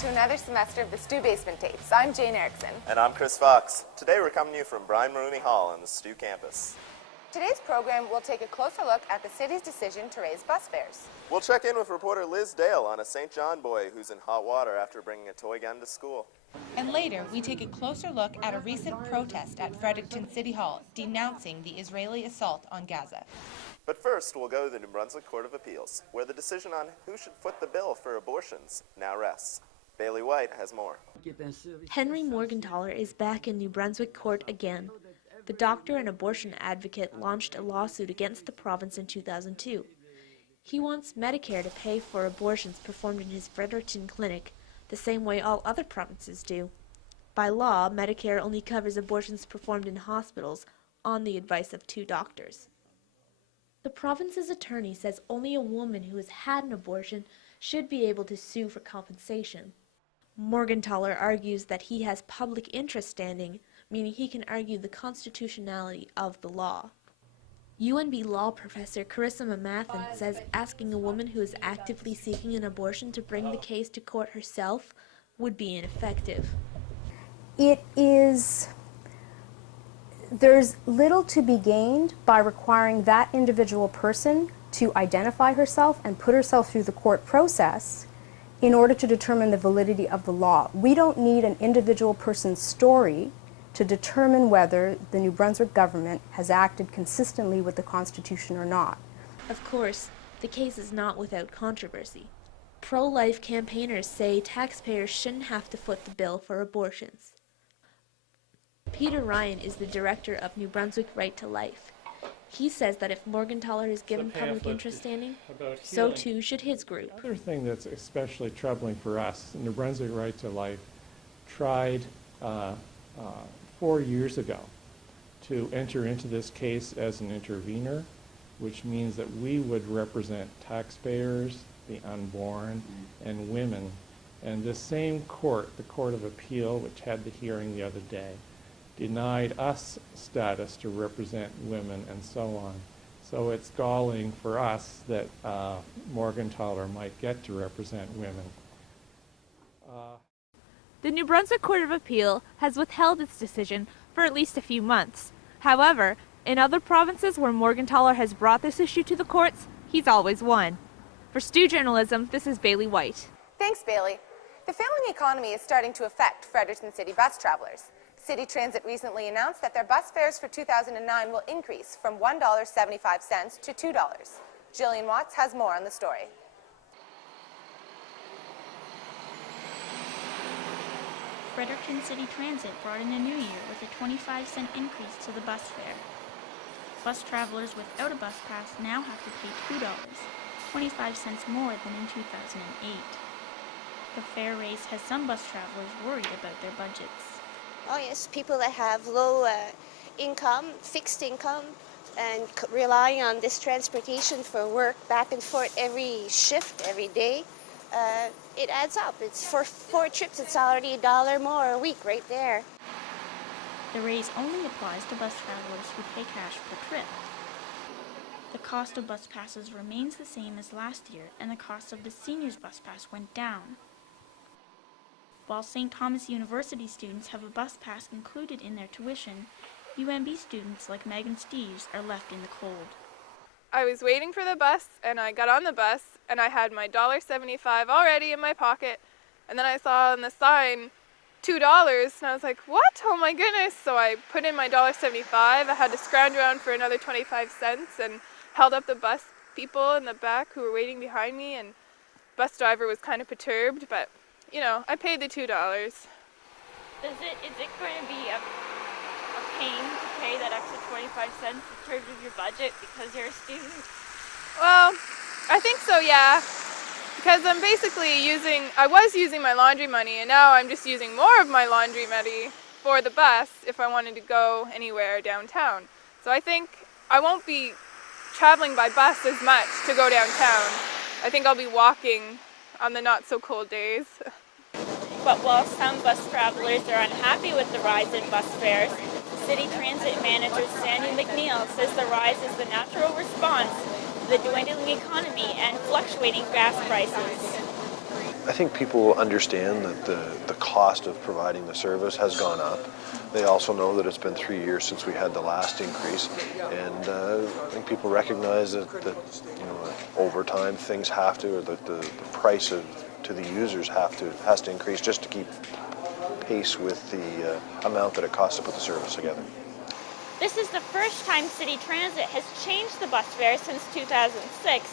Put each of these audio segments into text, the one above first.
to another semester of the Stu Basement Tapes. I'm Jane Erickson. And I'm Chris Fox. Today we're coming to you from Brian Maroney Hall on the Stu campus. Today's program will take a closer look at the city's decision to raise bus fares. We'll check in with reporter Liz Dale on a St. John boy who's in hot water after bringing a toy gun to school. And later, we take a closer look at a recent protest at Fredericton City Hall denouncing the Israeli assault on Gaza. But first, we'll go to the New Brunswick Court of Appeals, where the decision on who should foot the bill for abortions now rests. Bailey White has more. Henry Morgentaler is back in New Brunswick Court again. The doctor and abortion advocate launched a lawsuit against the province in 2002. He wants Medicare to pay for abortions performed in his Fredericton clinic, the same way all other provinces do. By law, Medicare only covers abortions performed in hospitals on the advice of two doctors. The province's attorney says only a woman who has had an abortion should be able to sue for compensation. Morgentaler argues that he has public interest standing, meaning he can argue the constitutionality of the law. UNB law professor Carissa Mamathan says asking a woman who is actively seeking an abortion to bring the case to court herself would be ineffective. There's little to be gained by requiring that individual person to identify herself and put herself through the court process in order to determine the validity of the law. We don't need an individual person's story to determine whether the New Brunswick government has acted consistently with the Constitution or not. Of course, the case is not without controversy. Pro-life campaigners say taxpayers shouldn't have to foot the bill for abortions. Peter Ryan is the director of New Brunswick Right to Life. He says that if Morgentaler is given public interest standing, so too should his group. Another thing that's especially troubling for us, New Brunswick Right to Life tried 4 years ago to enter into this case as an intervener, which means that we would represent taxpayers, the unborn, and women. And this same court, the Court of Appeal, which had the hearing the other day, denied us status to represent women and so on. So it's galling for us that Morgentaler might get to represent women. The New Brunswick Court of Appeal has withheld its decision for at least a few months. However, in other provinces where Morgentaler has brought this issue to the courts, he's always won. For Stu Journalism, this is Bailey White. Thanks, Bailey. The failing economy is starting to affect Fredericton City bus travelers. City Transit recently announced that their bus fares for 2009 will increase from $1.75 to $2. Jillian Watts has more on the story. Fredericton City Transit brought in a new year with a 25-cent increase to the bus fare. Bus travelers without a bus pass now have to pay $2, 25 cents more than in 2008. The fare raise has some bus travelers worried about their budgets. Oh yes, people that have low income, fixed income, and relying on this transportation for work back and forth every shift, every day, it adds up. It's for 4 trips, it's already $1 more a week right there. The raise only applies to bus travelers who pay cash per trip. The cost of bus passes remains the same as last year, and the cost of the seniors bus pass went down. While St. Thomas University students have a bus pass included in their tuition, UNB students like Megan Steeves are left in the cold. I was waiting for the bus, and I got on the bus, and I had my $1.75 already in my pocket, and then I saw on the sign $2, and I was like, what? Oh my goodness. So I put in my $1.75. I had to scrounge around for another 25 cents and held up the bus people in the back who were waiting behind me, and the bus driver was kind of perturbed, but you know, I paid the $2. Is it going to be a pain to pay that extra 25 cents in terms of your budget because you're a student? Well, I think so, yeah. Because I was using my laundry money, and now I'm just using more of my laundry money for the bus if I wanted to go anywhere downtown. So I think I won't be traveling by bus as much to go downtown. I think I'll be walking on the not so cold days. But while some bus travelers are unhappy with the rise in bus fares, City Transit manager Sandy McNeil says the rise is the natural response to the dwindling economy and fluctuating gas prices. I think people understand that the cost of providing the service has gone up. They also know that it's been 3 years since we had the last increase, and I think people recognize that you know, over time things have to, or that the price to the users has to increase just to keep pace with the amount that it costs to put the service together. This is the first time City Transit has changed the bus fare since 2006,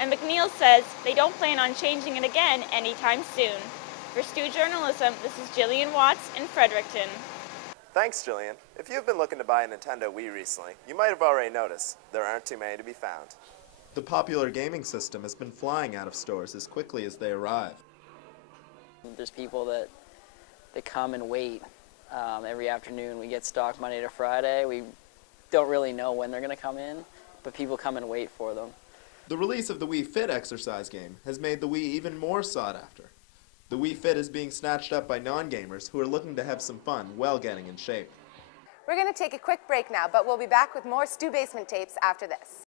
and McNeil says they don't plan on changing it again anytime soon. For Stu Journalism, this is Jillian Watts in Fredericton. Thanks, Jillian. If you've been looking to buy a Nintendo Wii recently, you might have already noticed there aren't too many to be found. The popular gaming system has been flying out of stores as quickly as they arrive. There's people that come and wait every afternoon. We get stock Monday to Friday. We don't really know when they're going to come in, but people come and wait for them. The release of the Wii Fit exercise game has made the Wii even more sought after. The Wii Fit is being snatched up by non-gamers who are looking to have some fun while getting in shape. We're going to take a quick break now, but we'll be back with more Stu Basement Tapes after this.